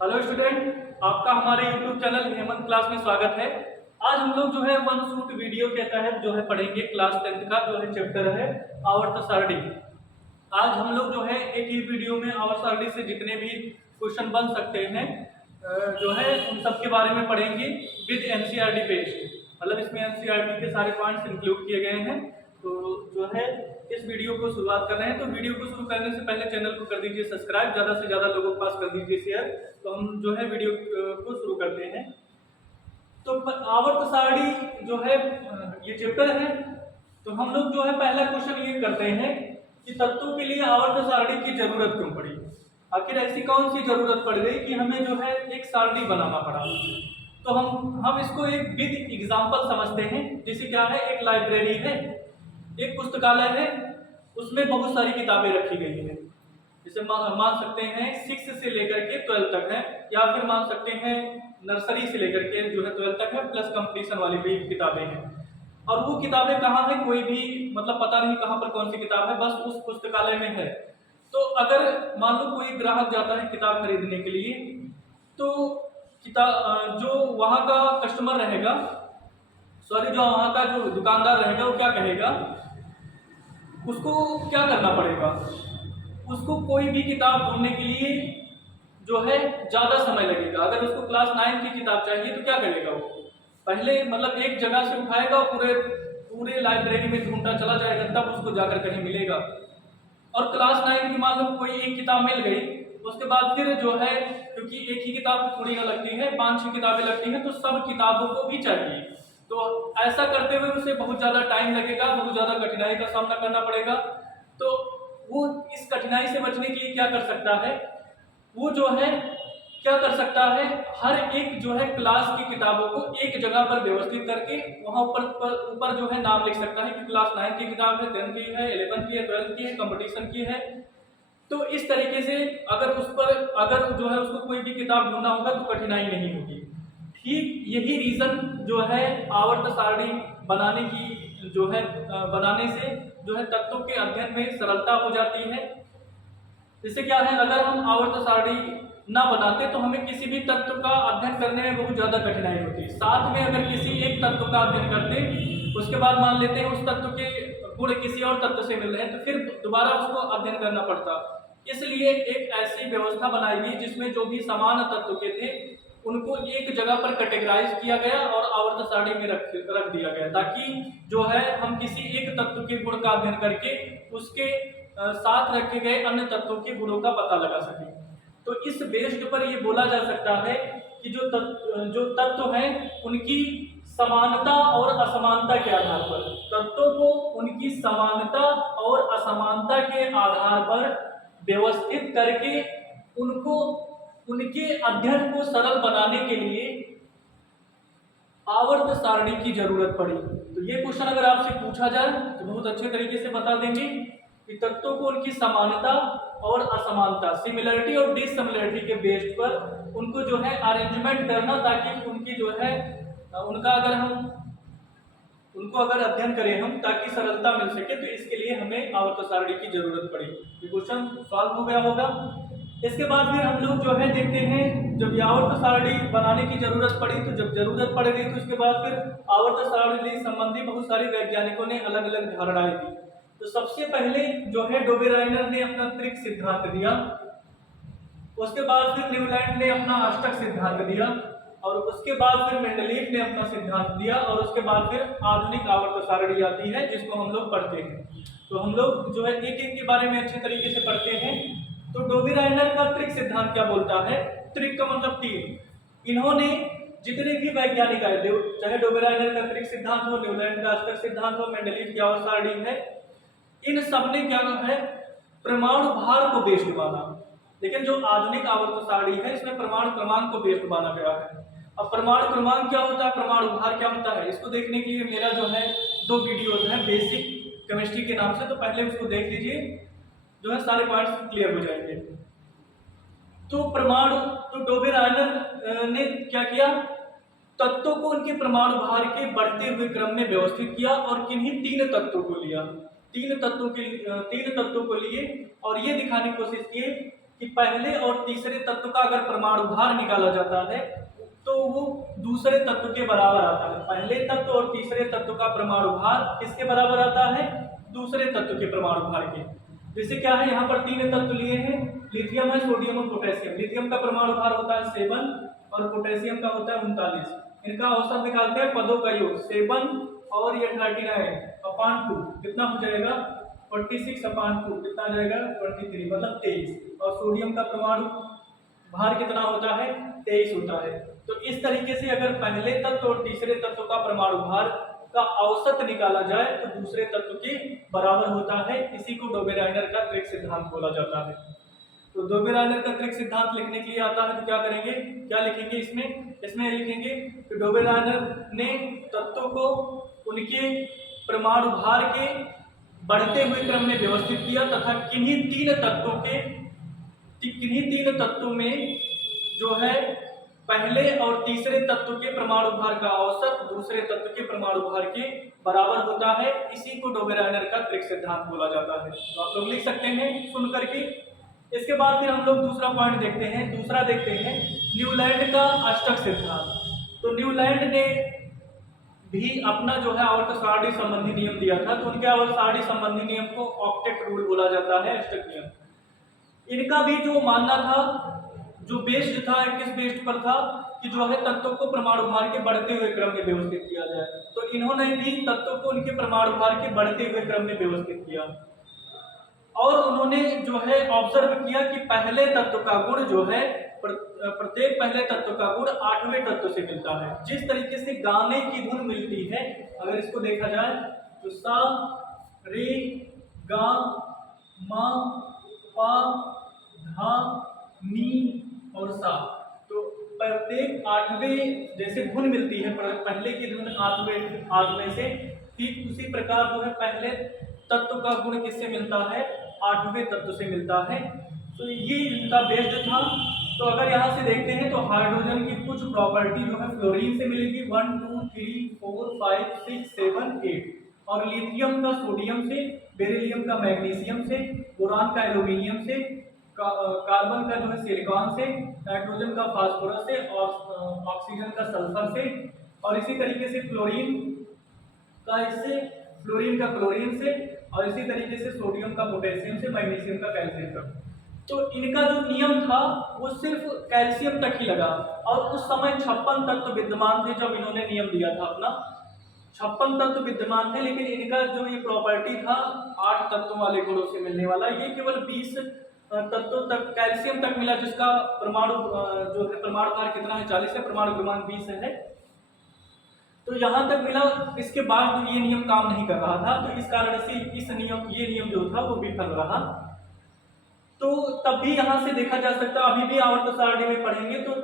Hello student, आपका हमारे YouTube channel Hemant class में स्वागत है। आज हम लोग जो है वन शूट वीडियो के तहत जो है पढ़ेंगे क्लास 10th का जो है चैप्टर है आवर्त सारणी। आज हम लोग जो है एक ही वीडियो में आवर्त सारणी से जितने भी क्वेश्चन बन सकते हैं जो है उन सब के बारे में पढ़ेंगे विद एनसीईआरटी बेस्ड। मतलब इसमें एनसीईआरटी के सारे पॉइंट्स इंक्लूड किए गए हैं। तो जो है इस वीडियो को शुरुआत कर रहे हैं, तो वीडियो को शुरू करने से पहले चैनल को कर दीजिए सब्सक्राइब, ज़्यादा से ज़्यादा लोगों के पास कर दीजिए शेयर। तो हम जो है वीडियो को शुरू करते हैं। तो आवर्त सारणी जो है ये चैप्टर है। तो हम लोग जो है पहला क्वेश्चन ये करते हैं कि तत्वों के लिए आवर्त सारणी की जरूरत क्यों पड़ी। आखिर ऐसी कौन सी जरूरत पड़ गई कि हमें जो है एक सारणी बनाना पड़ा। तो हम इसको एक विद एग्जाम्पल समझते हैं। जैसे क्या है, एक लाइब्रेरी है, एक पुस्तकालय है, उसमें बहुत सारी किताबें रखी गई हैं। जैसे मान सकते हैं 6 से लेकर के 12 तक है, या फिर मान सकते हैं नर्सरी से लेकर के जो है 12 तक है, प्लस कंपटीशन वाली भी किताबें हैं। और वो किताबें कहाँ है कोई भी मतलब पता नहीं कहाँ पर कौन सी किताब है, बस उस पुस्तकालय में है। तो अगर मान लो कोई ग्राहक जाता है किताब खरीदने के लिए, तो किताब जो वहाँ का कस्टमर रहेगा, सॉरी जो वहाँ का जो दुकानदार रहेगा, वो क्या कहेगा, उसको क्या करना पड़ेगा, उसको कोई भी किताब ढूंढने के लिए जो है ज़्यादा समय लगेगा। अगर उसको क्लास 9 की किताब चाहिए तो क्या करेगा, वो पहले मतलब एक जगह से उठाएगा, पूरे पूरे लाइब्रेरी में ढूंढता चला जाएगा, तब उसको जाकर कहीं मिलेगा। और क्लास 9 की मान लो कोई एक किताब मिल गई, उसके बाद फिर जो है, क्योंकि एक ही किताब थोड़ी ना लगती है, 5-6 किताबें लगती हैं, तो सब किताबों को भी चाहिए। तो ऐसा करते हुए उसे बहुत ज़्यादा टाइम लगेगा, बहुत ज़्यादा कठिनाई का सामना करना पड़ेगा। तो वो इस कठिनाई से बचने के लिए क्या कर सकता है, वो जो है क्या कर सकता है, हर एक जो है क्लास की किताबों को एक जगह पर व्यवस्थित करके वहाँ ऊपर जो है नाम लिख सकता है कि क्लास 9 की किताब है, 10 की है, 11 की है, 12 की है, कंपटीशन की है। तो इस तरीके से अगर जो है उसको कोई भी किताब ढूंढना होगा तो कठिनाई नहीं होगी। ठीक यही रीजन जो है आवर्त सारणी बनाने की जो है बनाने से जो है तत्वों के अध्ययन में सरलता हो जाती है। जैसे क्या है, अगर हम आवर्त सारणी ना बनाते तो हमें किसी भी तत्व का अध्ययन करने में बहुत ज्यादा कठिनाई होती। साथ में अगर किसी एक तत्व का अध्ययन करते, उसके बाद मान लेते हैं उस तत्व के गुण किसी और तत्व से मिल रहे हैं, तो फिर दोबारा उसको अध्ययन करना पड़ता। इसलिए एक ऐसी व्यवस्था बनाई गई जिसमें जो भी समान तत्व के थे उनको एक जगह पर कैटेगराइज किया गया और आवर्त सारणी में रख दिया गया, ताकि जो है हम किसी एक तत्व के गुण का अध्ययन करके उसके साथ रखे गए अन्य तत्वों के गुणों का पता लगा सके। तो इस बेस्ड पर यह बोला जा सकता है कि जो तत्व हैं उनकी समानता और असमानता के आधार पर, तत्वों को उनकी समानता और असमानता के आधार पर व्यवस्थित करके उनको उनके अध्ययन को सरल बनाने के लिए आवर्त सारणी की जरूरत पड़ी। तो ये क्वेश्चन अगर आपसे पूछा जाए तो बहुत अच्छे तरीके से बता देंगे कि तत्वों को उनकी समानता और असमानता, सिमिलरिटी और डिससिमिलरिटी के बेस्ड पर उनको जो है अरेंजमेंट करना, ताकि उनकी जो है उनको अगर अध्ययन करें हम ताकि सरलता मिल सके, तो इसके लिए हमें आवर्त सारणी की जरूरत पड़ी। ये क्वेश्चन सॉल्व हो गया होगा। इसके बाद फिर हम लोग जो है देखते हैं, जब आवर्त सारणी बनाने की जरूरत पड़ी, तो जब जरूरत पड़ गई तो उसके बाद फिर आवर्त सारणी संबंधी बहुत सारे वैज्ञानिकों ने अलग अलग धारणाएं दी। तो सबसे पहले जो है डोबेराइनर ने अपना त्रिक सिद्धांत दिया, उसके बाद फिर न्यूलैंड ने अपना अष्टक सिद्धांत दिया, और उसके बाद फिर मेंडलीफ ने अपना सिद्धांत दिया, और उसके बाद फिर आधुनिक आवर्त सारणी आती है जिसको हम लोग पढ़ते हैं। तो हम लोग जो है एक एक के बारे में अच्छे तरीके से पढ़ते हैं। तो डोबेराइनर का त्रिक सिद्धांत क्या बोलता है, त्रिक का मतलब 3। इन्होंने जितने भी वैज्ञानिक आए, चाहे डोबेराइनर का त्रिक सिद्धांत हो, न्यूलैंड का अष्टक सिद्धांत हो, मेंडलीफ की आवर्त सारणी है, इन सब ने क्या है परमाणु भार को बेस्ड माना। लेकिन जो आधुनिक आवर्त सारणी है इसमें परमाणु क्रमांक को बेस्ड माना गया है। अब परमाणु क्रमांक क्या होता है, परमाणु भार क्या होता है, इसको देखने के लिए मेरा जो है 2 वीडियोज है बेसिक केमिस्ट्री के नाम से, तो पहले उसको देख लीजिए, जो है सारे पॉइंट्स क्लियर हो जाएंगे। तो डोबेराइनर ने क्या किया, तत्वों को उनके परमाणु भार के बढ़ते हुए क्रम में व्यवस्थित किया और किन्हीं 3 तत्वों को लिए और ये दिखाने की कोशिश की कि पहले और तीसरे तत्व का अगर परमाणु भार निकाला जाता है तो वो दूसरे तत्व के बराबर आता है। पहले तत्व और तीसरे तत्व का परमाणु भार किसके बराबर आता है? दूसरे तत्व के परमाणु भार के। जैसे क्या है, यहाँ पर 3 तत्व लिए हैं, लिथियम है, सोडियम और पोटेशियम। लिथियम का परमाणु भार होता है 7 और पोटेशियम का होता है 39। इनका औसत निकालते हैं पदों का योग, 7 और ये 39/2 कितना हो जाएगा? 46/2 कितना आ जाएगा? 23 मतलब 23। और सोडियम का परमाणु भार कितना होता है? 23 होता है। तो इस तरीके से अगर पहले तत्व और तीसरे तत्व का परमाणु भार का औसत निकाला जाए तो दूसरे तत्व के बराबर होता है। इसी को डोबेराइनर का त्रिक सिद्धांत बोला जाता है। तो डोबेराइनर का त्रिक सिद्धांत लिखने के लिए आता है तो क्या करेंगे, क्या लिखेंगे इसमें लिखेंगे कि डोबेराइनर ने तत्वों को उनके परमाणु भार के बढ़ते हुए क्रम में व्यवस्थित किया तथा किन्हीं तीन तत्वों में जो है पहले और तीसरे तत्व के परमाणु भार का औसत दूसरे तत्व के परमाणु भार के बराबर होता है। इसी को डोबेराइनर का त्रिक सिद्धांत बोला जाता है। तो आप लोग लिख सकते हैं सुन करके। इसके बाद फिर हम लोग दूसरा पॉइंट देखते हैं न्यूलैंड का अष्टक सिद्धांत। तो न्यूलैंड ने भी अपना जो है आवर्त सारणी संबंधी नियम दिया था। तो उनके आवर्त सारणी संबंधी नियम को ऑक्टेट रूल बोला जाता है, अष्टक नियम। इनका भी जो मानना था, जो बेस्ड था, किस बेस्ड पर था कि जो है तत्वों को परमाणु भार के बढ़ते हुए क्रम में व्यवस्थित किया जाए। तो इन्होंने भी तत्वों को उनके परमाणु भार के बढ़ते हुए क्रम में व्यवस्थित किया और उन्होंने जो है ऑब्जर्व किया कि पहले तत्व का गुण जो है प्रत्येक पहले तत्व का गुण 8वें तत्व से मिलता है। जिस तरीके से गाने की धुन मिलती है, अगर इसको देखा जाए तो सा रे गा मा पा धा नी और सा, तो प्रत्येक 8वें जैसे धुन मिलती है, पहले की धुन 8वें से, ठीक उसी प्रकार जो है पहले तत्व का गुण किससे मिलता है? 8वें तत्व से मिलता है। तो ये इनका बेस्ड था। तो अगर यहाँ से देखते हैं तो हाइड्रोजन की कुछ प्रॉपर्टी जो है फ्लोरीन से मिलेगी 1 2 3 4 5 6 7 8 और लिथियम का सोडियम से, बेरिलियम का मैग्नीशियम से, बोरान का एल्यूमिनियम से, कार्बन का जो है सिलिकॉन से, नाइट्रोजन का फास्फोरस से और ऑक्सीजन का सल्फर से और इसी तरीके से फ्लोरीन का क्लोरीन से और इसी तरीके से सोडियम का पोटेशियम से, मैग्नीशियम का कैल्शियम का। तो इनका जो नियम था वो सिर्फ कैल्शियम तक ही लगा और उस समय 56 तत्व विद्यमान थे जब इन्होंने नियम दिया था अपना। 56 तत्व विद्यमान थे, लेकिन इनका जो ये प्रॉपर्टी था 8 तत्वों वाले गुणों से मिलने वाला, ये केवल 20 तत्वों तक कैल्शियम तक मिला, जिसका परमाणु जो है परमाणु भार कितना है? 40 है, परमाणु क्रमांक 20 है। तो यहाँ तक मिला। इसके बाद ये नियम काम नहीं कर रहा था, तो इस कारण से ये नियम जो था वो विफल रहा। तो तब भी यहाँ से देखा जा सकता है, अभी भी आवर्त सारणी में पढ़ेंगे तो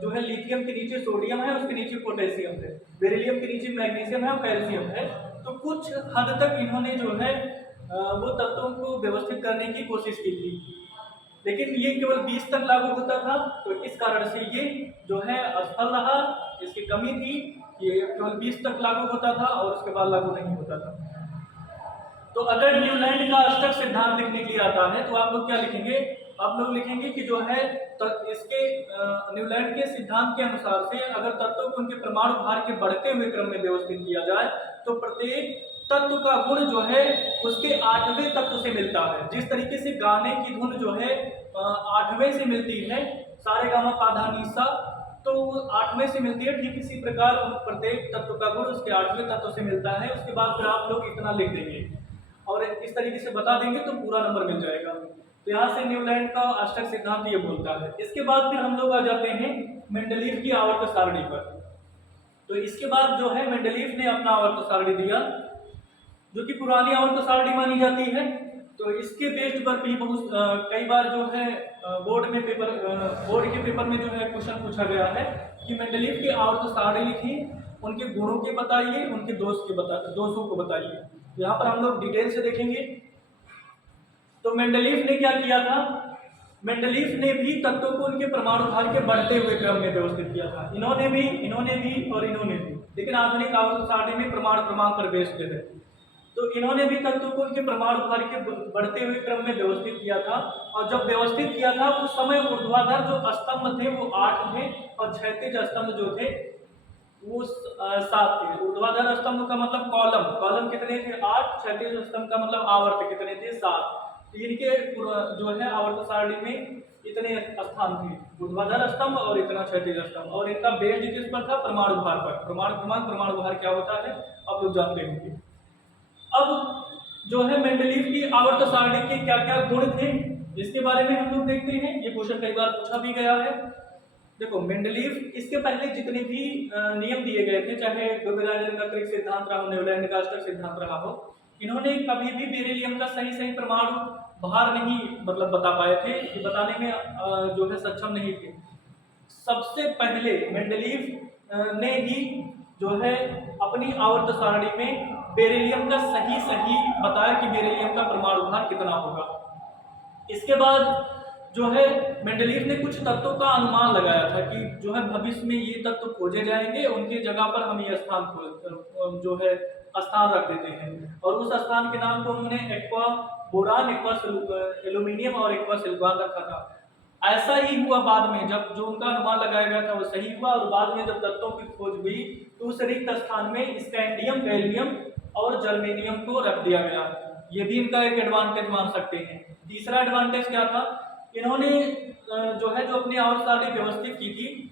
जो है लिथियम के नीचे सोडियम है, उसके नीचे पोटेशियम है, बेरिलियम के नीचे मैग्नीशियम है और कैल्शियम है। तो कुछ हद तक इन्होंने जो है वो तत्वों को व्यवस्थित करने की कोशिश की थी, लेकिन ये केवल 20 तक लागू होता था। तो इस कारण से ये जो है असफल रहा। इसकी कमी थी, ये केवल 20 तक लागू होता था और उसके बाद लागू नहीं होता था। तो अगर न्यूलैंड का अष्टक सिद्धांत लिखने के लिए आता है तो आप लोग क्या लिखेंगे? आप लोग लिखेंगे कि जो है इसके न्यूलैंड के सिद्धांत के अनुसार से अगर तत्वों को उनके परमाणु भार के बढ़ते हुए क्रम में व्यवस्थित किया जाए तो प्रत्येक तत्व का गुण जो है उसके 8वें तत्व से मिलता है। जिस तरीके से गाने की धुन जो है 8वें से मिलती है, सारे गामा पाधा नी सा, तो 8वें से मिलती है, ठीक इसी प्रकार प्रत्येक तत्व का गुण उसके 8वें तत्व से मिलता है। उसके बाद फिर आप लोग इतना लिख देंगे और इस तरीके से बता देंगे तो पूरा नंबर मिल जाएगा। तो यहाँ से न्यूलैंड का अष्टक सिद्धांत ये बोलता है। इसके बाद फिर हम लोग आ जाते हैं मेंडलीव की आवर्त सारणी पर। तो इसके बाद जो है मेंडलीव ने अपना आवर्त सारणी दिया, जो कि पुरानी आवर्त सारणी मानी जाती है। तो इसके बेस्ड पर भी बहुत कई बार जो है बोर्ड के पेपर में जो है क्वेश्चन पूछा गया है कि मेंडलीव की आवर्त सारणी लिखी, उनके गुणों के बताइए, उनके दोषों को बताइए। यहाँ पर हम लोग डिटेल से देखेंगे। तो मेंडलीव ने क्या किया था? मेंडलीव ने भी तत्वों को उनके परमाणु भार के बढ़ते हुए क्रम में व्यवस्थित किया था। इन्होंने भी और इन्होंने भी, लेकिन आधुनिक आवर्त सारणी में परमाणु क्रमांक पर बेस्ड है। तो इन्होंने भी तत्वों को उनके परमाणु भार के बढ़ते हुए क्रम में व्यवस्थित किया था। और जब व्यवस्थित किया था उस समय ऊर्ध्वाधर जो स्तंभ थे वो 8 थे और क्षैतिज स्तंभ जो थे वो 7 थे। ऊर्ध्वाधर स्तंभ का मतलब कॉलम, कॉलम कितने थे 8, क्षैतिज स्तंभ का मतलब आवर्त कितने थे 7। तो इनके जो है आवर्त सारणी में इतने स्थान थे, ऊर्ध्वाधर स्तंभ और इतना क्षैतिज स्तंभ। और इनका बेस्ड किस पर था, परमाणु भार पर। परमाणु क्रमांक, परमाणु भार क्या होता है आप लोग जानते होंगे। अब जो है मेंडलीव की आवर्त सारणी के क्या क्या गुण थे इसके बारे में हम लोग देखते हैं। ये क्वेश्चन कई बार पूछा भी गया है। देखो मेंडलीव इसके पहले जितने भी नियम दिए गए थे, चाहे ग्रेगोरियन का क्रिक सिद्धांत रहा हो, न्यूलैंड का स्टर्क सिद्धांत रहा हो, इन्होंने कभी भी बेरिलियम का सही परमाणु भार नहीं मतलब बता पाए थे, ये बताने में जो है सक्षम नहीं थे। सबसे पहले मेंडलीव ने ही जो है अपनी आवर्त सारणी में बेरिलियम का सही बताया कि बेरिलियम का परमाणु भार कितना होगा। इसके बाद जो है मेंडलीव ने कुछ तत्वों का अनुमान लगाया था कि जो है भविष्य में ये तत्व खोजे जाएंगे, उनकी जगह पर हम ये स्थान जो है स्थान रख देते हैं। और उस स्थान के नाम को उन्होंने एक्वा बोरान, एक्वा एल्यूमिनियम और एक्वा सिलिकॉन रखा था। ऐसा ही हुआ बाद में, जब जो उनका अनुमान लगाया गया था वो सही हुआ और बाद में जब तत्वों की खोज हुई तो उस रिक्त स्थान में स्कैंडियम, गैलियम और जर्मेनियम को रख दिया गया। ये भी इनका एक एडवांटेज मान सकते हैं। तीसरा एडवांटेज क्या था, इन्होंने जो है जो अपनी आवर्त सारणी व्यवस्थित की थी,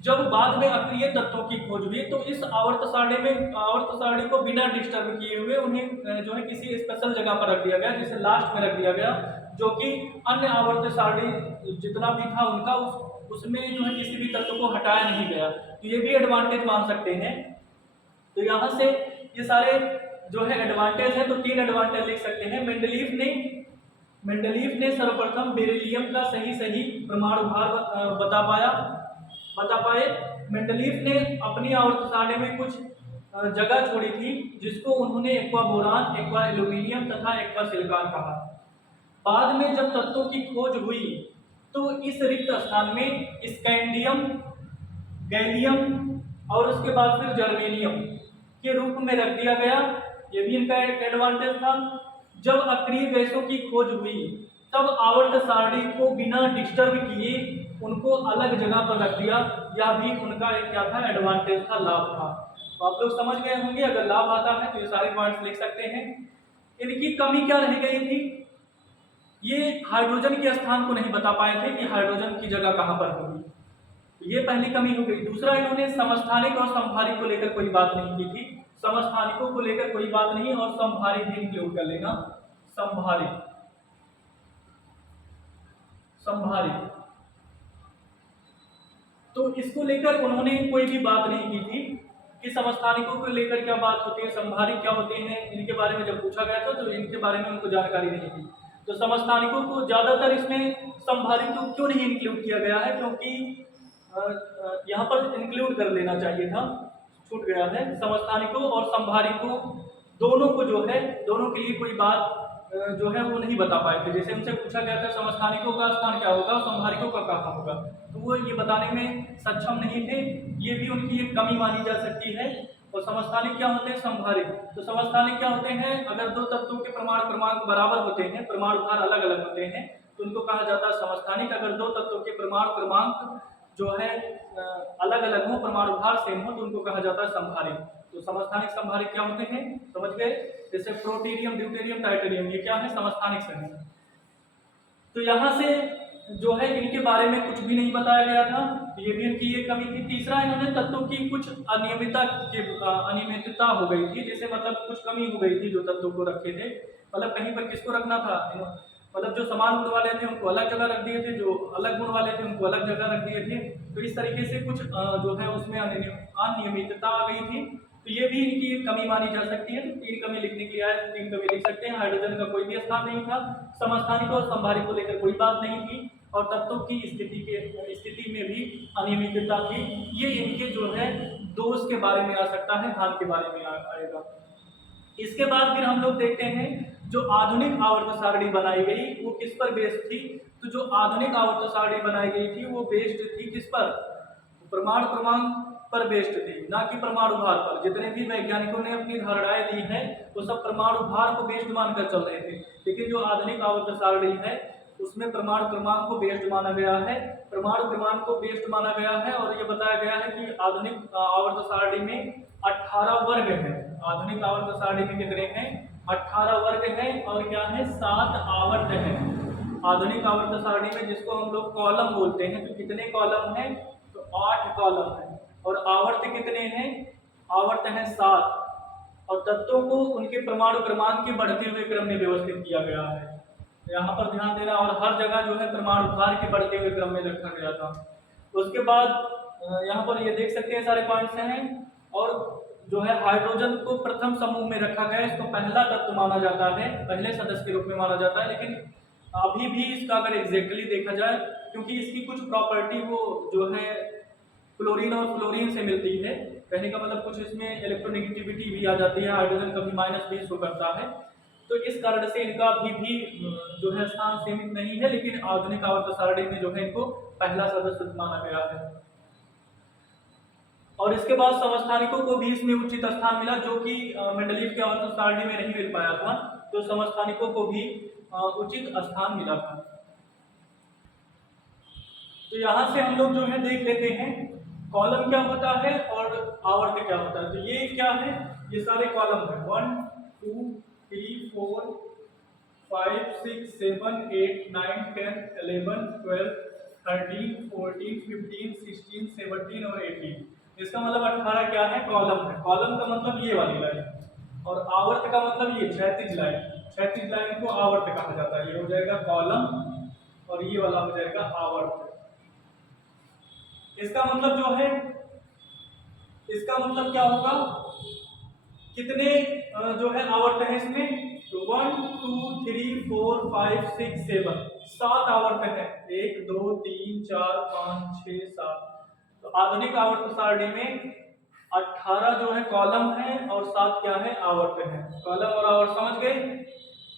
जब बाद में अक्रिय तत्वों की खोज हुई तो इस आवर्त सारणी को बिना डिस्टर्ब किए हुए उन्हें जो है किसी स्पेशल जगह पर रख दिया गया, जिसे लास्ट में रख दिया गया, जो कि अन्य आवर्त सारणी जितना भी था उनका उसमें जो है किसी भी तत्व को हटाया नहीं गया। तो ये भी एडवांटेज मान सकते हैं। तो यहाँ से ये सारे जो है एडवांटेज है, तो 3 एडवांटेज लिख सकते हैं। मेंडलीव ने सर्वप्रथम बेरिलियम का सही परमाणु भार बता पाए। मेंडलीव ने अपनी आवर्त सारणी में कुछ जगह छोड़ी थी जिसको उन्होंने एक्वा बोरान, एक्वा एल्यूमिनियम तथा एक्वा सिलिकॉन कहा। बाद में जब तत्वों की खोज हुई तो इस रिक्त स्थान में स्कैंडियम, गैलियम और उसके बाद फिर जर्मेनियम के रूप में रख दिया गया। ये भी इनका एक एडवांटेज था। जब अक्रिय गैसों की खोज हुई तब आवर्त सारणी को बिना डिस्टर्ब किए उनको अलग जगह पर रख दिया। यह भी उनका एक क्या था, एडवांटेज था, लाभ था। तो आप लोग समझ गए होंगे। अगर लाभ आता है तो ये सारे पॉइंट्स लिख सकते हैं। इनकी कमी क्या रह गई थी, ये हाइड्रोजन के स्थान को नहीं बता पाए थे कि हाइड्रोजन की जगह कहाँ पर होगी, ये पहली कमी हो गई। दूसरा, इन्होंने समस्थानिक और संभारिक को लेकर कोई बात नहीं की थी। समस्थानिकों को लेकर कोई बात नहीं और संभारिक भी इंक्लूड कर लेना। संभारिक तो इसको लेकर उन्होंने कोई भी बात नहीं की थी कि समस्थानिकों को लेकर क्या बात होती है, संभारिक क्या होते हैं, इनके बारे में जब पूछा गया था तो इनके बारे में उनको जानकारी नहीं थी। तो समस्थानिकों को ज्यादातर इसमें संभारिक को क्यों नहीं इंक्लूड किया गया है, क्योंकि यहाँ पर इंक्लूड कर लेना चाहिए था, छूट गया है। समस्थानिकों और संभारिकों दोनों को जो है, दोनों के लिए कोई बात जो है वो नहीं बता पाए थे। जैसे उनसे पूछा गया था समस्थानिकों का स्थान क्या होगा, संभारिकों का कहाँ होगा, तो वो ये बताने में सक्षम नहीं थे। ये भी उनकी एक कमी मानी जा सकती है। और समस्थानिक क्या होते हैं, संभारिक। तो समस्थानिक क्या होते हैं, अगर दो तत्वों के परमाणु क्रमांक बराबर होते हैं, परमाणु भार अलग अलग होते हैं, तो उनको कहा जाता है समस्थानिक। अगर दो तत्वों के परमाणु क्रमांक जो है अलग अलग हो, परमाणु भार सेम हो, तो उनको कहा जाता है संभारिक। तो समस्थानिक संभारिक क्या होते हैं, समझ गए। जैसे प्रोटीरियम, ड्यूटेरियम, टाइटेरियम, ये क्या है, समस्थानिक समूह। तो यहाँ से जो है इनके बारे में कुछ भी नहीं बताया गया था, ये भी इनकी एक कमी थी। तीसरा, इन्होंने तत्वों की कुछ अनियमितता हो गई थी। जैसे मतलब कुछ कमी हो गई थी जो तत्वों को रखे थे, मतलब कहीं पर किसको रखना था, मतलब जो समान गुण वाले थे उनको अलग जगह रख दिए थे, जो अलग गुण वाले थे उनको अलग जगह रख दिए थे। तो इस तरीके से कुछ जो है उसमें अनियमितता आ गई थी। तो ये भी इनकी एक कमी मानी जा सकती है। तो 3 कमी लिखने के लिए आए, 3 कमी लिख सकते हैं। हाइड्रोजन का कोई भी स्थान नहीं था, समस्थानिक और संभारिक को लेकर कोई बात नहीं थी, और तत्वों की स्थिति में भी अनियमितता थी। ये इनके जो है दोष के बारे में आ सकता है, हाल के बारे में आएगा। इसके बाद फिर हम लोग देखते हैं जो आधुनिक आवर्त सारणी बनाई गई वो किस पर बेस्ड थी। तो जो आधुनिक आवर्त सारणी बनाई गई थी वो बेस्ड थी किस पर, परमाणु क्रमांक पर बेस्ड थी, ना कि परमाणु भार पर। जितने भी वैज्ञानिकों ने अपनी धारणाएं दी हैं वो सब परमाणु भार को बेस्ड मानकर चल रहे थे, लेकिन जो आधुनिक आवर्त सारणी है उसमें परमाणु क्रमांक को बेस्ड माना गया है। परमाणु क्रमांक को बेस्ड माना गया है और ये बताया गया है कि आधुनिक आवर्त सारणी में 18 वर्ग है। आधुनिक आवर्त सारणी में कितने हैं? 18 वर्ग हैं और क्या है? 7 आवर्त हैं। आधुनिक आवर्त सारणी में जिसको हम लोग कॉलम बोलते हैं, तो कितने कॉलम हैं? तो 8 कॉलम हैं। और आवर्त कितने हैं? आवर्त हैं 7। और तत्वों को उनके परमाणु क्रमांक के बढ़ते हुए क्रम में व्यवस्थित किया गया है। यहाँ पर ध्यान देना। और हर जगह जो है परमाणु भार के बढ़ते हुए क्रम में रखा गया था। उसके बाद यहाँ पर ये देख सकते हैं सारे पॉइंट्स हैं। और जो है हाइड्रोजन को प्रथम समूह में रखा गया, इसको पहला तत्व माना जाता है, पहले सदस्य के रूप में माना जाता है। लेकिन अभी भी इसका अगर एग्जैक्टली देखा जाए, क्योंकि इसकी कुछ प्रॉपर्टी वो जो है क्लोरीन और फ्लोरीन से मिलती है, कहने का मतलब कुछ इसमें इलेक्ट्रोनेगेटिविटी भी आ जाती है, हाइड्रोजन कभी -20 शो करता है, तो इस कारण से इनका अभी भी जो है स्थान सीमित नहीं है। लेकिन आधुनिक आवर्त सारणी में जो है इनको पहला सदस्य माना गया है। और इसके बाद समस्थानिकों को भी इसमें उचित स्थान मिला, जो कि मेंडलीव के आवर्त सारणी में नहीं मिल पाया था, तो समस्थानिकों को भी उचित स्थान मिला था। तो यहाँ से हम लोग जो है देख लेते हैं कॉलम क्या होता है और आवर्त क्या होता है। तो ये क्या है? ये सारे कॉलम है। 1 2 3 4 5 6 7 8 9 10 11 12 13 14 15 16 17 और 18। इसका मतलब 18 क्या है? कॉलम है। कॉलम का मतलब ये वाली लाइन और आवर्त का मतलब ये क्षैतिज लाइन। क्षैतिज लाइन को आवर्त कहा जाता है। ये हो जाएगा कॉलम और ये वाला हो जाएगा आवर्त। इसका मतलब जो है, इसका मतलब क्या होगा? कितने जो है आवर्त है इसमें? तो 1 2 3 4 5 6 7 7 आवर्त है। 1 2 3 4 5 6 7। तो आधुनिक आवर्त सारणी में 18 जो है कॉलम है और 7 क्या है? आवर्त है। कॉलम और आवर्त समझ गए?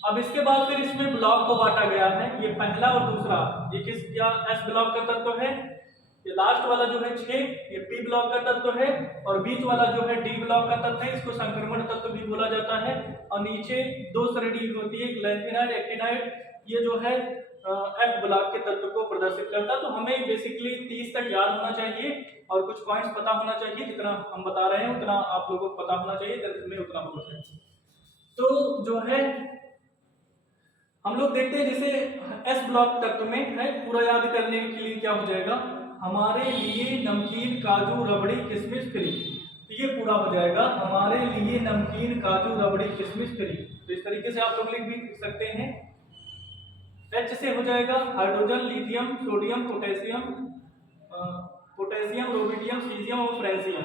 अब इसके बाद फिर इसमें ब्लॉक को बांटा गया है। ये पहला और दूसरा, ये किस क्या एस ब्लॉक का तत्व है? ये लास्ट वाला जो है 6, ये पी ब्लॉक का तत्व है। और बीच वाला जो है डी ब्लॉक का तत्व है, इसको संक्रमण तत्व भी बोला जाता है। और नीचे 2 श्रेणी होती है, ग्लाइसिनाइड, एक्टिनाइड। ये जो है एफ ब्लॉक के तत्व को प्रदर्शित करता है। तो हमें बेसिकली 30 तक याद होना चाहिए और कुछ पॉइंट्स पता होना चाहिए। जितना हम बता रहे हैं उतना आप लोगों को पता होना चाहिए, में उतना बहुत है। तो जो है हम लोग देखते हैं, जैसे एस ब्लॉक तत्व में है, पूरा याद करने के लिए क्या हो जाएगा? हमारे लिए नमकीन काजू रबड़ी किशमिश फ्री। तो ये पूरा हो जाएगा, हमारे लिए नमकीन काजू रबड़ी किशमिश फ्री। तो इस तरीके से आप लोग लिख भी सकते हैं। एच से हो जाएगा hydrogen, lithium, sodium, potassium, potassium, rubidium, caesium और फ्रेंसियम।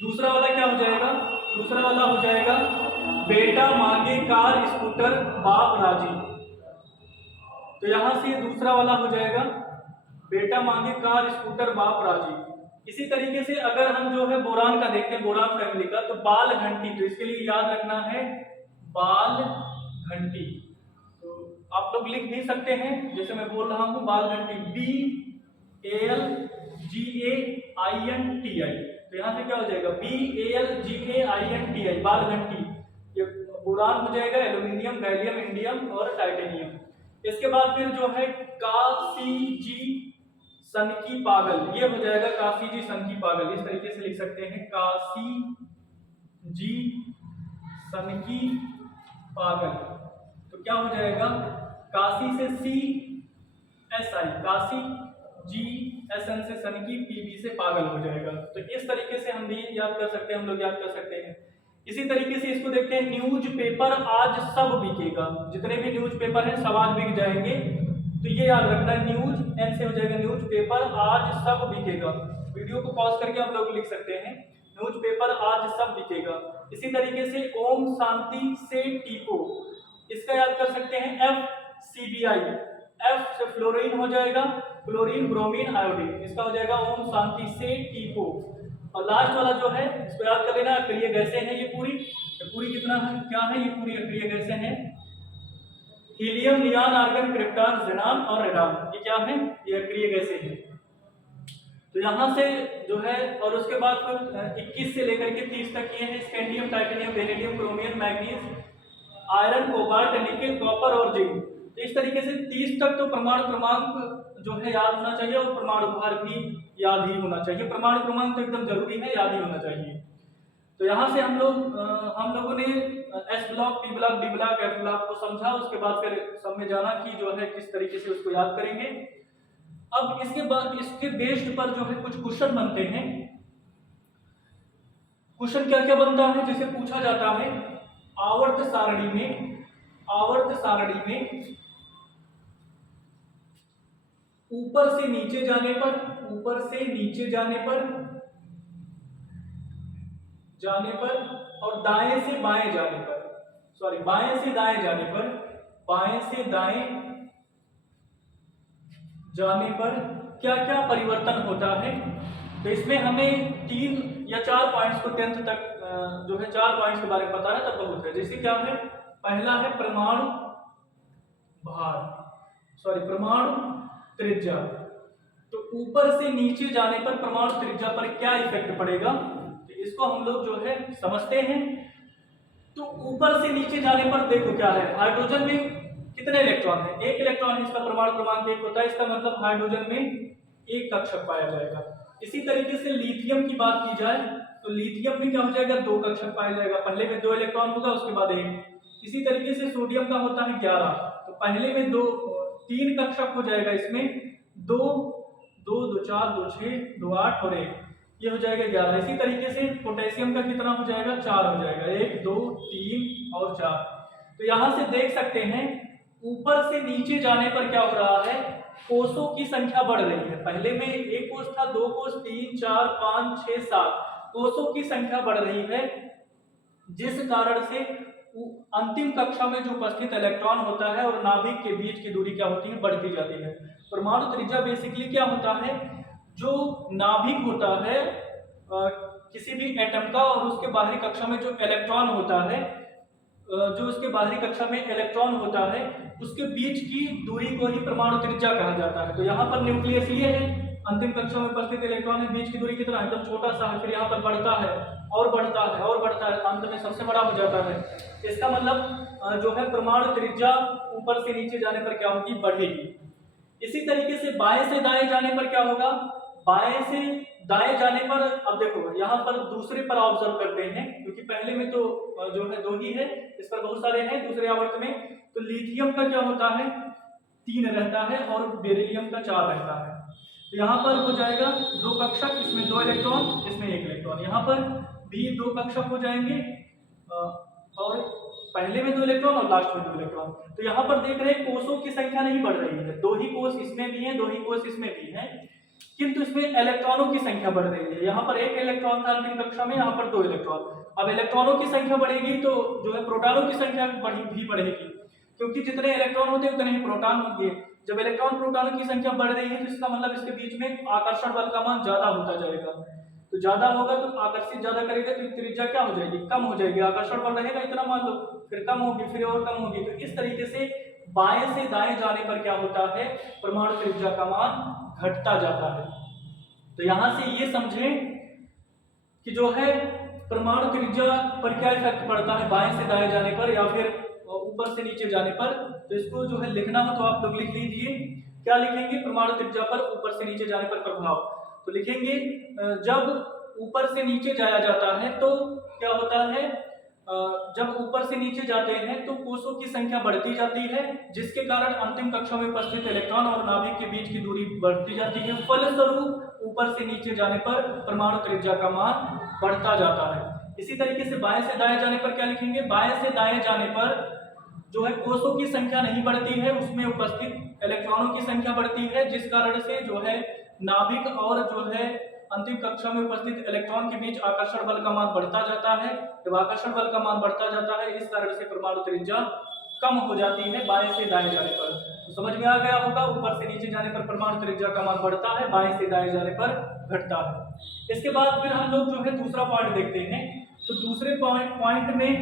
दूसरा वाला क्या हो जाएगा? दूसरा वाला हो जाएगा बेटा मांगे कार स्कूटर बाप राजी। तो यहां से दूसरा वाला हो जाएगा बेटा मांगे कार स्कूटर बाप राजी। इसी तरीके से अगर हम जो है बोरान का देखते हैं, बोरान फैमिली का, तो बाल घंटी, तो इसके लिए याद रखना है बाल घंटी। तो आप लोग लिख भी सकते हैं, जैसे मैं बोल रहा हूं बाल घंटी, BALGAINTI। तो यहाँ से क्या हो जाएगा? BALGAINTI, बाल घंटी। ये बोरान हो जाएगा, एल्यूमिनियम, गैलियम, इंडियम और टाइटेनियम। इसके बाद फिर जो है कासीजी सनकी पागल, ये हो जाएगा कासीजी सनकी पागल। इस तरीके से लिख सकते हैं कासीजी सनकी पागल। तो क्या हो जाएगा? काशी से CSI, काशी, GSN से सनकी, PB से पागल हो जाएगा। तो इस तरीके से हम भी याद कर सकते हैं, हम लोग याद कर सकते हैं। इसी तरीके से इसको देखते हैं, न्यूज पेपर आज सब बिकेगा। जितने भी न्यूज पेपर हैं सब आज बिक जाएंगे। तो ये याद रखना है, न्यूज, एन से हो जाएगा न्यूज पेपर आज सब बिकेगा। वीडियो को पॉज करके आप लोग लिख सकते हैं न्यूज पेपर आज सब बिकेगा। इसी तरीके से ओम शांति से टीपो, इसका याद कर सकते हैं FCBI। F से फ्लोरीन हो जाएगा, फ्लोरीन, ब्रोमीन, आयोडीन। इसका हो जाएगा ओम शांति से टीपो। और लास्ट वाला जो है इसको याद कर लेना, अक्रिय गैसें हैं ये पूरी। पूरी कितना है, क्या है? ये पूरी अक्रिय गैसें हैं। Helium, neon, argon, krypton, xenon और रेडॉन, ये क्या है? ये अक्रिय गैसें हैं। तो तो यहाँ से जो है, और उसके बाद फिर 21 से लेकर के 30 तक ये है scandium, titanium, vanadium, chromium, manganese, iron, cobalt, nickel, copper और जिंक। तो इस तरीके से 30 तक तो परमाणु क्रमांक जो है याद होना चाहिए, और परमाणु भार भी याद ही होना चाहिए। परमाणु क्रमांक तो एकदम जरूरी है, याद ही होना चाहिए। तो यहाँ से हम लोगों ने S block, P block, D block, F block को समझा। उसके बाद फिर सब में जाना कि जो है किस तरीके से उसको याद करेंगे। अब इसके बाद इसके बेस्ड पर जो है कुछ क्वेश्चन बनते हैं। क्वेश्चन क्या क्या बनता है, जैसे पूछा जाता है आवर्त सारणी में ऊपर से नीचे जाने पर और बाएं से दाएं जाने पर क्या क्या परिवर्तन होता है। तो इसमें हमें 3 या 4 पॉइंट्स को 10th तक जो है 4 पॉइंट्स के बारे में पता है तब बहुत है। जैसे क्या है, पहला है परमाणु त्रिज्या। तो ऊपर से नीचे जाने पर परमाणु त्रिज्या पर क्या इफेक्ट पड़ेगा, तो इसको हम लोग जो है समझते हैं। तो ऊपर से नीचे जाने पर देखो क्या है, हाइड्रोजन में कितने इलेक्ट्रॉन है, 1 इलेक्ट्रॉन है, इसका परमाणु क्रमांक 1 होता है। इसका मतलब हाइड्रोजन में 1 कक्षक पाया जाएगा। इसी तरीके से लिथियम की बात की जाए तो लिथियम में क्या हो जाएगा, 2 कक्षक पाया जाएगा। पहले में 2 इलेक्ट्रॉन होगा, उसके बाद 1। इसी तरीके से सोडियम का होता है 11, तो पहले में 3 कक्षक हो जाएगा। इसमें 2 2 2 4 2 6 2 8 और 1, ये हो जाएगा 11। इसी तरीके से पोटेशियम का कितना हो जाएगा, 4 हो जाएगा, 1 2 3 और 4। तो यहाँ से देख सकते हैं ऊपर से नीचे जाने पर क्या हो रहा है, कोषों की संख्या बढ़ रही है। पहले में 1 कोष था, 2 कोष, 3 4 5 6 7 कोषों की संख्या बढ़ रही है, जिस कारण से अंतिम कक्षा में जो उपस्थित इलेक्ट्रॉन होता है और नाभिक के बीच की दूरी क्या होती है, बढ़ती जाती है। परमाणु त्रिज्या बेसिकली क्या होता है, जो नाभिक होता है किसी भी एटम का, और उसके बाहरी कक्षा में जो इलेक्ट्रॉन होता है, उसके बीच की दूरी को ही परमाणु त्रिज्या कहा जाता है। तो यहाँ पर न्यूक्लियस ये है, अंतिम कक्षा में उपस्थित इलेक्ट्रॉन है, बीच की दूरी कितना, एकदम छोटा सा है, फिर यहाँ पर बढ़ता है और बढ़ता है और बढ़ता है, अंत में सबसे बड़ा हो जाता है। इसका मतलब जो है परमाणु त्रिज्या ऊपर से नीचे जाने पर क्या होगी, बढ़ेगी। इसी तरीके से बाएं से दाएं जाने पर क्या होगा, बाएं से दाएं जाने पर, अब देखो यहाँ पर दूसरे पर ऑब्जर्व करते हैं, क्योंकि पहले में तो जो है 2 ही है, इस पर बहुत सारे हैं दूसरे आवर्त में। तो लिथियम का क्या होता है, 3 रहता है और बेरिलियम का 4 रहता है। तो यहाँ पर हो जाएगा 2 कक्षक, इसमें 2 इलेक्ट्रॉन, इसमें 1 इलेक्ट्रॉन। यहाँ पर भी 2 कक्षक हो जाएंगे और पहले में 2 इलेक्ट्रॉन और लास्ट में 2 इलेक्ट्रॉन। तो यहाँ पर देख रहे हैं कोषों की संख्या नहीं बढ़ रही है, 2 ही कोष इसमें भी है, 2 ही कोष इसमें भी है, किंतु इसमें इलेक्ट्रॉनों की संख्या बढ़ रही है। यहाँ पर 1 इलेक्ट्रॉन था अंतिम कक्षा में, यहाँ पर 2 इलेक्ट्रॉन। अब इलेक्ट्रॉनों की संख्या बढ़ेगी तो जो है प्रोटॉनों की संख्या भी बढ़ेगी, क्योंकि जितने इलेक्ट्रॉन होते हैं उतने ही प्रोटॉन होंगे। जब इलेक्ट्रॉन प्रोटॉन की संख्या बढ़ रही है तो इसका मतलब इसके बीच में आकर्षण बल का मान ज्यादा होता जाएगा। तो ज्यादा होगा तो आकर्षित ज्यादा करेगा, तो त्रिज्या क्या हो जाएगी, कम हो जाएगी। आकर्षण बल रहेगा इतना मान लो, फिर कम होगी, फिर और कम होगी। तो इस तरीके से बाएं से दाएं जाने पर क्या होता है, परमाणु त्रिज्या का मान घटता जाता है। तो यहां से ये समझें कि जो है परमाणु त्रिज्या पर क्या इफेक्ट पड़ता है बाएं से दाएं जाने पर या फिर ऊपर से नीचे जाने पर। तो इसको जो है लिखना हो तो आप लोग लिख लीजिए, क्या लिखेंगे, परमाणु त्रिज्या पर ऊपर से नीचे जाने पर प्रभाव। तो लिखेंगे जब ऊपर से नीचे जाया जाता है तो क्या होता है, जब ऊपर से नीचे जाते हैं तो कोषों की संख्या बढ़ती जाती है, जिसके कारण अंतिम कक्षा में उपस्थित इलेक्ट्रॉन और नाभिक के बीच की दूरी बढ़ती जाती है। फलस्वरूप ऊपर से नीचे जाने पर परमाणु त्रिज्या का मान बढ़ता जाता है। इसी तरीके से बाएं से दाएं जाने पर क्या लिखेंगे, बाएं से दाएं जाने पर जो है कोषों की संख्या नहीं बढ़ती है, उसमें उपस्थित इलेक्ट्रॉनों की संख्या बढ़ती है, जिस कारण से जो है नाभिक और जो है अंतिम कक्षा में उपस्थित इलेक्ट्रॉन के बीच आकर्षण बल का मान बढ़ता जाता है। जब आकर्षण बल का मान बढ़ता जाता है, इस कारण से परमाणु त्रिज्या कम हो जाती है बाएं से दाएं जाने पर। तो समझ में आ गया होगा, ऊपर से नीचे जाने पर परमाणु त्रिज्या का मान बढ़ता है, बाएं से दाएं जाने पर घटता है। इसके बाद फिर हम लोग जो है दूसरा पॉइंट देखते हैं। तो दूसरे पॉइंट में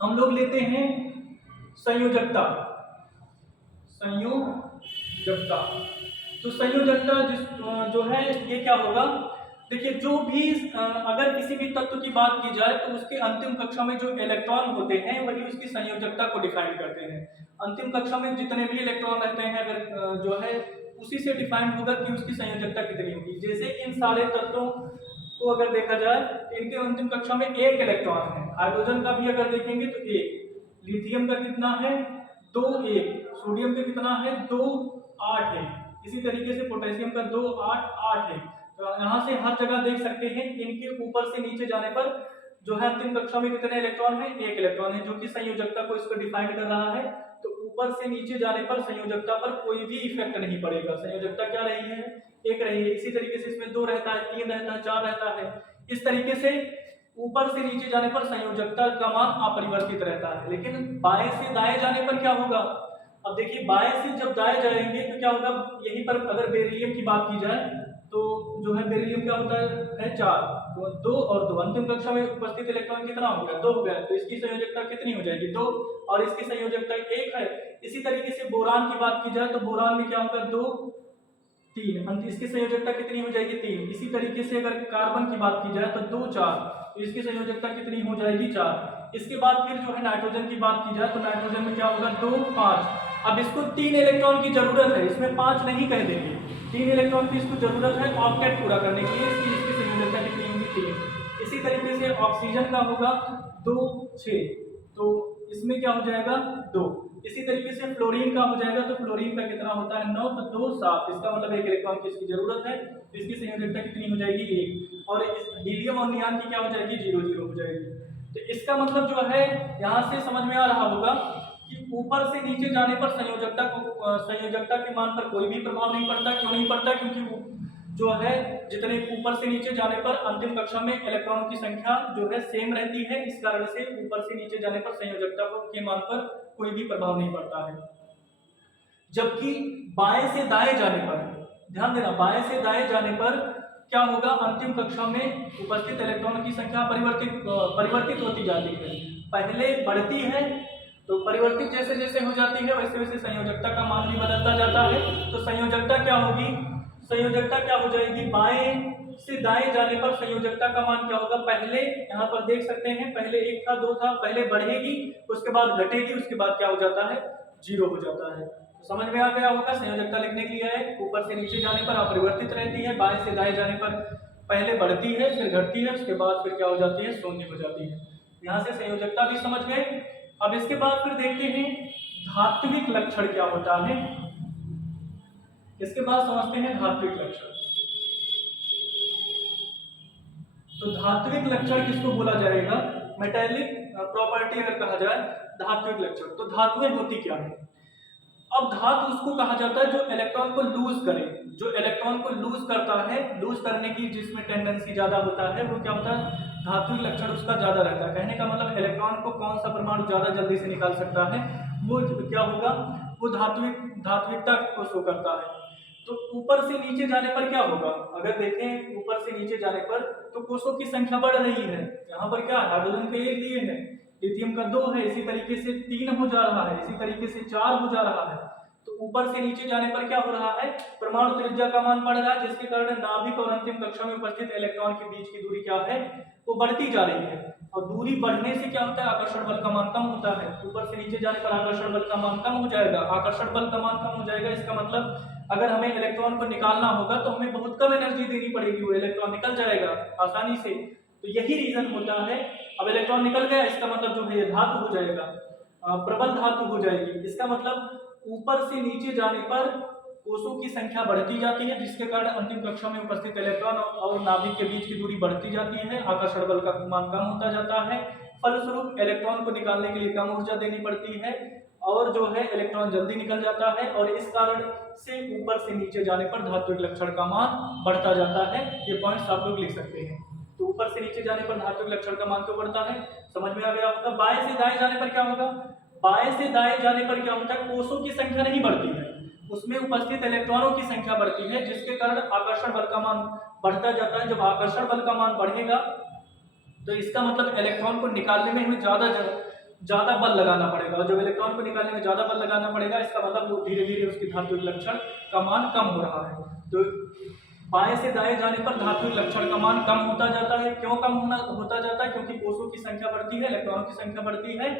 हम लोग लेते हैं संयोजकता। तो संयोजकता जो है ये क्या होगा, देखिए जो भी अगर किसी भी तत्व की बात की जाए तो उसके अंतिम कक्षा में जो इलेक्ट्रॉन होते हैं वही उसकी संयोजकता को डिफाइन करते हैं। अंतिम कक्षा में जितने भी इलेक्ट्रॉन रहते हैं अगर जो है उसी से डिफाइन होगा कि उसकी संयोजकता कितनी होगी। जैसे इन सारे तत्वों को अगर देखा जाए तो इनके अंतिम कक्षा में एक इलेक्ट्रॉन है। हाइड्रोजन का भी अगर देखेंगे तो एक, लिथियम का कितना है 2, 1, सोडियम का कितना है 2, 8 है, इसी तरीके से पोटेशियम का 2, 8, 8 है। तो यहाँ से हर जगह देख सकते हैं इनके ऊपर से नीचे जाने पर जो है अंतिम कक्षा में कितने इलेक्ट्रॉन है, एक इलेक्ट्रॉन है, जो कि संयोजकता को इसको डिफाइन कर रहा है। तो ऊपर से नीचे जाने पर संयोजकता पर कोई भी इफेक्ट नहीं पड़ेगा, संयोजकता क्या रही है, एक रही है। इसी तरीके से इसमें 2 रहता है, 3 रहता है, 4 रहता है। इस तरीके से ऊपर से नीचे जाने पर संयोजकता का मान अपरिवर्तित रहता है। लेकिन बाएं से दाएं जाने पर क्या होगा, अब देखिए बाएं से जब दाएं जाएंगे तो क्या होगा, यहीं पर अगर बेरिलियम की बात की जाए तो जो है बेरिलियम क्या होता है 4, तो 2 और 2, अंतिम कक्षा में उपस्थित इलेक्ट्रॉन कितना हो गया 2 हो गया, तो इसकी संयोजकता कितनी हो जाएगी 2, और इसकी संयोजकता 1 है। इसी तरीके से बोरान की बात की जाए तो बोरान में क्या होगा 2, 3, इसकी संयोजकता कितनी हो जाएगी 3। इसी तरीके से अगर कार्बन की बात की जाए तो 2, 4, तो इसकी संयोजकता कितनी हो जाएगी 4। इसके बाद फिर जो है नाइट्रोजन की बात की जाए तो नाइट्रोजन में क्या होगा 2, 5। अब इसको 3 इलेक्ट्रॉन की जरूरत है, इसमें 5 नहीं कह देंगे, 3 इलेक्ट्रॉन की इसको जरूरत है ऑक्टेट पूरा करने के लिए। इसकी संयोजकता कितनी होगी 3। इसी तरीके से ऑक्सीजन का होगा 2, 6, तो इसमें क्या हो जाएगा 2। इसी तरीके से फ्लोरीन का हो जाएगा तो फ्लोरीन का कितना होता है 9, तो 2, 7, इसका मतलब 1 इलेक्ट्रॉन की इसकी जरूरत है, तो इसकी संयोजकता कितनी हो जाएगी 1। और इस हीलियम और नियान की क्या हो जाएगी 0, 0 हो जाएगी। तो इसका मतलब जो है यहाँ से समझ में आ रहा होगा कि ऊपर से नीचे जाने पर संयोजकता के मान पर कोई भी प्रभाव नहीं पड़ता। क्यों नहीं पड़ता, क्योंकि जो है जितने ऊपर से नीचे जाने पर अंतिम कक्षा में इलेक्ट्रॉनों की संख्या जो है सेम रहती है, इस कारण से ऊपर से नीचे जाने पर संयोजकता के मान पर कोई भी प्रभाव नहीं पड़ता है। जबकि बाएं से दाएं जाने पर, ध्यान देना, बाएं से दाएं जाने पर क्या होगा, अंतिम कक्षा में उपस्थित इलेक्ट्रॉनों की संख्या परिवर्तित होती जाती है। पहले बढ़ती है तो परिवर्तित जैसे जैसे हो जाती है वैसे वैसे संयोजकता का मान भी बदलता जाता है। तो संयोजकता क्या होगी, संयोजकता क्या हो जाएगी, बाएं से दाएं जाने पर संयोजकता का मान क्या होगा, पहले यहाँ पर देख सकते हैं पहले 1 था 2 था, पहले बढ़ेगी उसके बाद घटेगी, उसके बाद क्या हो जाता है 0 हो जाता है। तो समझ में आ गया होगा, संयोजकता लिखने के लिए है ऊपर से नीचे जाने पर अपरिवर्तित रहती है, बाएं से दाएं जाने पर पहले बढ़ती है फिर घटती है, उसके बाद फिर क्या हो जाती है शून्य हो जाती है। यहाँ से संयोजकता भी समझ गए। अब इसके बाद फिर देखते हैं धात्विक लक्षण क्या होता है। इसके बाद समझते हैं धात्विक लक्षण। तो धात्विक लक्षण किसको बोला जाएगा, मेटेलिक प्रॉपर्टी अगर कहा जाए धात्विक लक्षण। तो धातुएं होती क्या है, अब धातु उसको कहा जाता है जो इलेक्ट्रॉन को लूज करे, जो इलेक्ट्रॉन को लूज करता है, लूज करने की जिसमें टेंडेंसी ज्यादा होता है वो क्या होता है, धात्विक लक्षण उसका ज्यादा रहता है। कहने का मतलब इलेक्ट्रॉन को कौन सा परमाणु ज्यादा जल्दी से निकाल सकता है, वो क्या होगा, वो धात्विकता को शो करता है। तो ऊपर से नीचे जाने पर क्या होगा, अगर देखें ऊपर से नीचे जाने पर तो कोषों की संख्या बढ़ रही है। यहाँ पर क्या हाइड्रोजन के 1 दिए हैं, लिथियम का 2 है, इसी तरीके से 3 हो जा रहा है, इसी तरीके से 4 हो जा रहा है। तो ऊपर से नीचे जाने पर क्या हो रहा है, परमाणु त्रिज्या का मान बढ़ रहा है, जिसके कारण नाभिक और अंतिम कक्षा में उपस्थित इलेक्ट्रॉन के बीच की दूरी क्या है, वो बढ़ती जा रही है। और दूरी बढ़ने से क्या होता है, आकर्षण बल का मान कम होता है। ऊपर से नीचे जाने पर आकर्षण बल का मान कम हो जाएगा, आकर्षण बल का मान कम हो जाएगा। इसका मतलब अगर हमें इलेक्ट्रॉन को निकालना होगा तो हमें बहुत कम एनर्जी देनी पड़ेगी, वो इलेक्ट्रॉन निकल जाएगा आसानी से। तो यही रीजन होता है। अब इलेक्ट्रॉन निकल गया, इसका मतलब जो है धातु हो जाएगा, प्रबल धातु हो जाएगी। इसका मतलब ऊपर से नीचे जाने पर कोषों की संख्या बढ़ती जाती है, जिसके कारण अंतिम कक्षा में उपस्थित इलेक्ट्रॉन और नाभिक के बीच की दूरी बढ़ती जाती है, आकर्षण बल का मान कम होता जाता है। फलस्वरूप इलेक्ट्रॉन को निकालने के लिए कम ऊर्जा देनी पड़ती है और जो है इलेक्ट्रॉन जल्दी निकल जाता है, और इस कारण से ऊपर से नीचे जाने पर धात्विक लक्षण का मान बढ़ता जाता है। ये पॉइंट्स आप लोग लिख सकते हैं। तो ऊपर से नीचे जाने पर धात्विक लक्षण का मान क्यों बढ़ता है, समझ में आ गया होगा। बाएं से दाएं जाने पर क्या होगा, बाएं से दाएं जाने पर क्या होता है, कोषों की संख्या नहीं बढ़ती है, उसमें उपस्थित इलेक्ट्रॉनों की संख्या बढ़ती है, जिसके कारण आकर्षण बल का मान बढ़ता जाता है। जब आकर्षण बल का मान बढ़ेगा तो इसका मतलब इलेक्ट्रॉन को निकालने में हमें ज़्यादा बल लगाना पड़ेगा, और जब इलेक्ट्रॉन को निकालने में ज़्यादा बल लगाना पड़ेगा, इसका मतलब वो धीरे धीरे उसकी धात्विक लक्षण का मान कम हो रहा है। तो बाएं से दाएं जाने पर धात्विक लक्षण का मान कम होता जाता है। क्यों कम होता जाता है? क्योंकि कोषों की संख्या बढ़ती है, इलेक्ट्रॉनों की संख्या बढ़ती है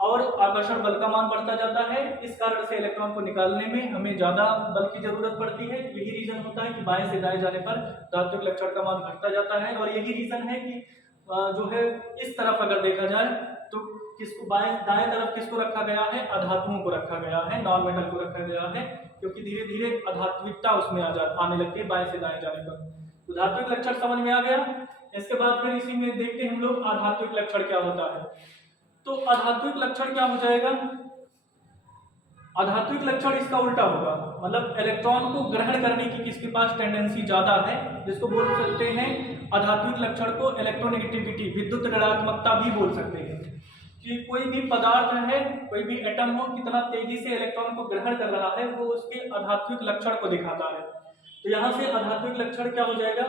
और आकर्षण बल का मान बढ़ता जाता है। इस कारण से इलेक्ट्रॉन को निकालने में हमें ज्यादा बल की जरूरत पड़ती है। यही रीजन होता है कि बाएं से दाएं जाने पर धात्विक लक्षण का मान घटता जाता है। और यही रीजन है कि जो है इस तरफ अगर देखा जाए तो किसको दाएं तरफ किसको रखा गया है? अधातुओं को रखा गया है, नॉन मेटल को रखा गया है, क्योंकि धीरे धीरे अधात्विकता उसमें आने लगती है बाएं से दाएं जाने पर। तो धात्विक लक्षण समझ में आ गया। इसके बाद फिर इसी में देखते हैं हम लोग आधात्विक लक्षण क्या होता है। तो आधात्विक लक्षण क्या हो जाएगा? आधात्विक लक्षण इसका उल्टा होगा, मतलब इलेक्ट्रॉन को ग्रहण करने की किसके पास टेंडेंसी ज्यादा है, जिसको बोल सकते हैं आधात्विक लक्षण को इलेक्ट्रोनेगेटिविटी, विद्युत ऋणात्मकता भी बोल सकते हैं। कि कोई भी पदार्थ है, कोई भी एटम हो, कितना तेजी से इलेक्ट्रॉन को ग्रहण कर रहा है, वो उसके आधात्विक लक्षण को दिखाता है। तो यहाँ से आधात्विक लक्षण क्या हो जाएगा?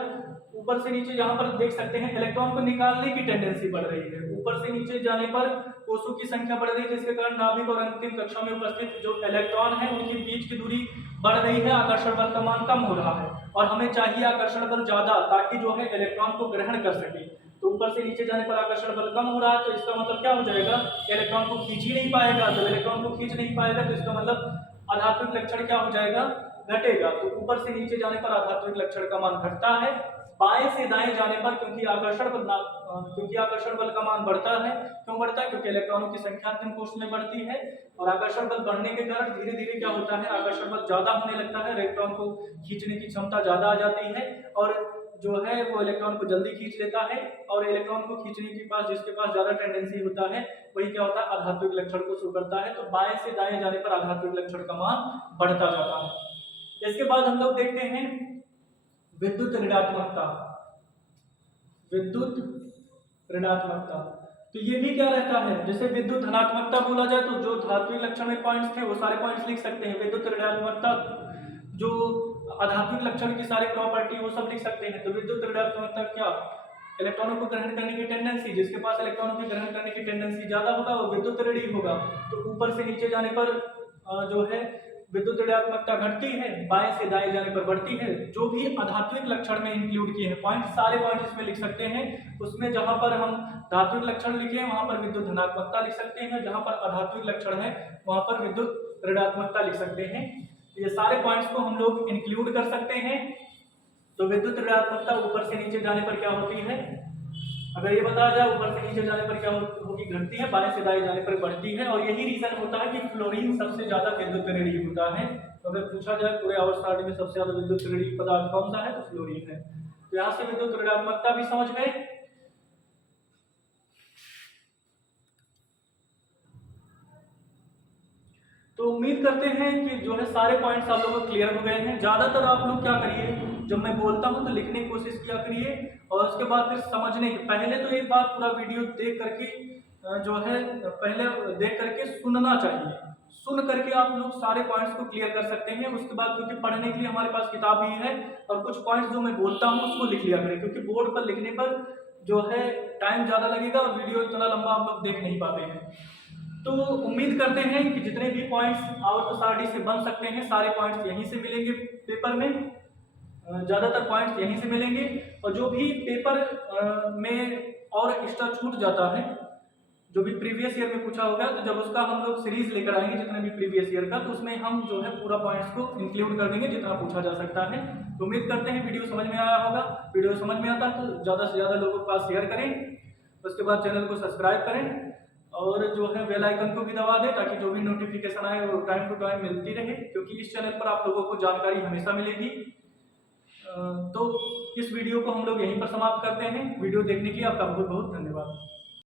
ऊपर से नीचे यहाँ पर देख सकते हैं इलेक्ट्रॉन को निकालने की टेंडेंसी बढ़ रही है, ऊपर से नीचे जाने पर कोषों की संख्या बढ़ रही है, जिसके कारण नाभिक और अंतिम कक्षा में उपस्थित जो इलेक्ट्रॉन है उनके बीच की दूरी बढ़ रही है, आकर्षण बल का मान कम हो रहा है और हमें चाहिए आकर्षण बल ज्यादा, ताकि जो है इलेक्ट्रॉन को ग्रहण कर सके। तो ऊपर से नीचे जाने पर आकर्षण बल कम हो रहा है, तो इसका मतलब क्या हो जाएगा? इलेक्ट्रॉन को खींच ही नहीं पाएगा। जब इलेक्ट्रॉन को खींच नहीं पाएगा तो इसका मतलब आधात्विक लक्षण क्या हो जाएगा? घटेगा। तो ऊपर से नीचे जाने पर आधात्विक लक्षण का मान घटता है, बाएं से दाएं जाने पर क्योंकि आकर्षण बल का मान बढ़ता है। क्यों बढ़ता है? क्योंकि इलेक्ट्रॉनों की संख्या अंतिम कोश में बढ़ती है और आकर्षण बल बढ़ने के कारण धीरे धीरे क्या होता है? आकर्षण बल ज्यादा होने लगता है, इलेक्ट्रॉन को खींचने की क्षमता ज्यादा आ जाती है और जो है वो इलेक्ट्रॉन को जल्दी खींच लेता है। और इलेक्ट्रॉन को खींचने के पास जिसके पास ज्यादा टेंडेंसी होता है वही क्या होता है? आधात्विक लक्षण को शो करता है। तो बाएं से दाएं जाने पर आधात्विक लक्षण का मान बढ़ता जाता है। इसके बाद हम लोग देखते हैं विद्युत ऋणात्मकता। विद्युत ऋणात्मकता तो ये भी क्या रहता है? जैसे विद्युत धनात्मकता बोला जाए तो जो धात्विक लक्षण में पॉइंट्स थे वो सारे पॉइंट्स लिख सकते हैं। विद्युत ऋणात्मकता जो आधात्विक लक्षण की सारी प्रॉपर्टी वो सब लिख सकते हैं। तो विद्युत ऋणात्मकता क्या? इलेक्ट्रॉनों को ग्रहण करने की टेंडेंसी, जिसके पास इलेक्ट्रॉनों की ग्रहण करने की टेंडेंसी ज्यादा होगा वो विद्युत ऋणी होगा। तो ऊपर से नीचे जाने पर जो है विद्युत ऋणात्मकता घटती है, बाएं से दाएं जाने पर बढ़ती है। जो भी आधात्विक लक्षण में इंक्लूड किए हैं पॉइंट, सारे पॉइंट इसमें लिख सकते हैं। उसमें जहां पर हम धात्विक लक्षण लिखे हैं वहां पर विद्युत धनात्मकता लिख सकते हैं, जहां पर आधात्विक लक्षण है वहां पर विद्युत ऋणात्मकता लिख सकते हैं। ये सारे पॉइंट्स को हम लोग इंक्लूड कर सकते हैं। तो विद्युत ऋणात्मकता ऊपर से नीचे जाने पर क्या होती है? अगर ये बताया जाए ऊपर से नीचे जाने पर क्या होगी? घटती है, बाएं से दाएं जाने पर बढ़ती है। और यही रीजन होता है कि फ्लोरीन सबसे ज्यादा विद्युत ऋणी होता है। तो अगर पूछा जाए पूरे आवर्त सारणी में सबसे ज्यादा विद्युत ऋणी पदार्थ कौन सा है तो फ्लोरीन है। तो यहाँ से विद्युत ऋणात्मकता भी समझ गए। तो उम्मीद करते हैं कि जो है सारे पॉइंट्स आप लोगों को क्लियर हो गए हैं। ज्यादातर आप लोग क्या करिए, जब मैं बोलता हूं तो लिखने की कोशिश किया करिए और उसके बाद फिर समझने की। पहले तो एक बार पूरा वीडियो देख करके जो है पहले देख करके सुनना चाहिए, सुन करके आप लोग सारे पॉइंट्स को क्लियर कर सकते हैं। उसके बाद क्योंकि पढ़ने के लिए हमारे पास किताब भी है और कुछ पॉइंट्स जो मैं बोलता हूँ उसको लिख लिया करें, क्योंकि बोर्ड पर लिखने पर जो है टाइम ज्यादा लगेगा और वीडियो इतना लंबा आप लोग देख नहीं पाते हैं। तो उम्मीद करते हैं कि जितने भी पॉइंट्स आवर्त सारणी से बन सकते हैं सारे पॉइंट्स यहीं से मिलेंगे पेपर में, ज्यादातर पॉइंट्स यहीं से मिलेंगे। और जो भी पेपर में और एक्स्ट्रा छूट जाता है, जो भी प्रीवियस ईयर में पूछा होगा, तो जब उसका हम लोग सीरीज लेकर आएंगे जितने भी प्रीवियस ईयर का, तो उसमें हम जो है पूरा पॉइंट्स को इंक्लूड कर देंगे जितना पूछा जा सकता है। तो उम्मीद करते हैं वीडियो समझ में आया होगा। वीडियो समझ में आता है तो ज्यादा से ज्यादा लोगों के पास शेयर करें, उसके बाद चैनल को सब्सक्राइब करें और जो है बेल आइकन को भी दबा दें ताकि जो भी नोटिफिकेशन आए वो टाइम टू टाइम मिलती रहे, क्योंकि इस चैनल पर आप लोगों को जानकारी हमेशा मिलेगी। तो इस वीडियो को हम लोग यहीं पर समाप्त करते हैं। वीडियो देखने के लिए आपका बहुत बहुत धन्यवाद।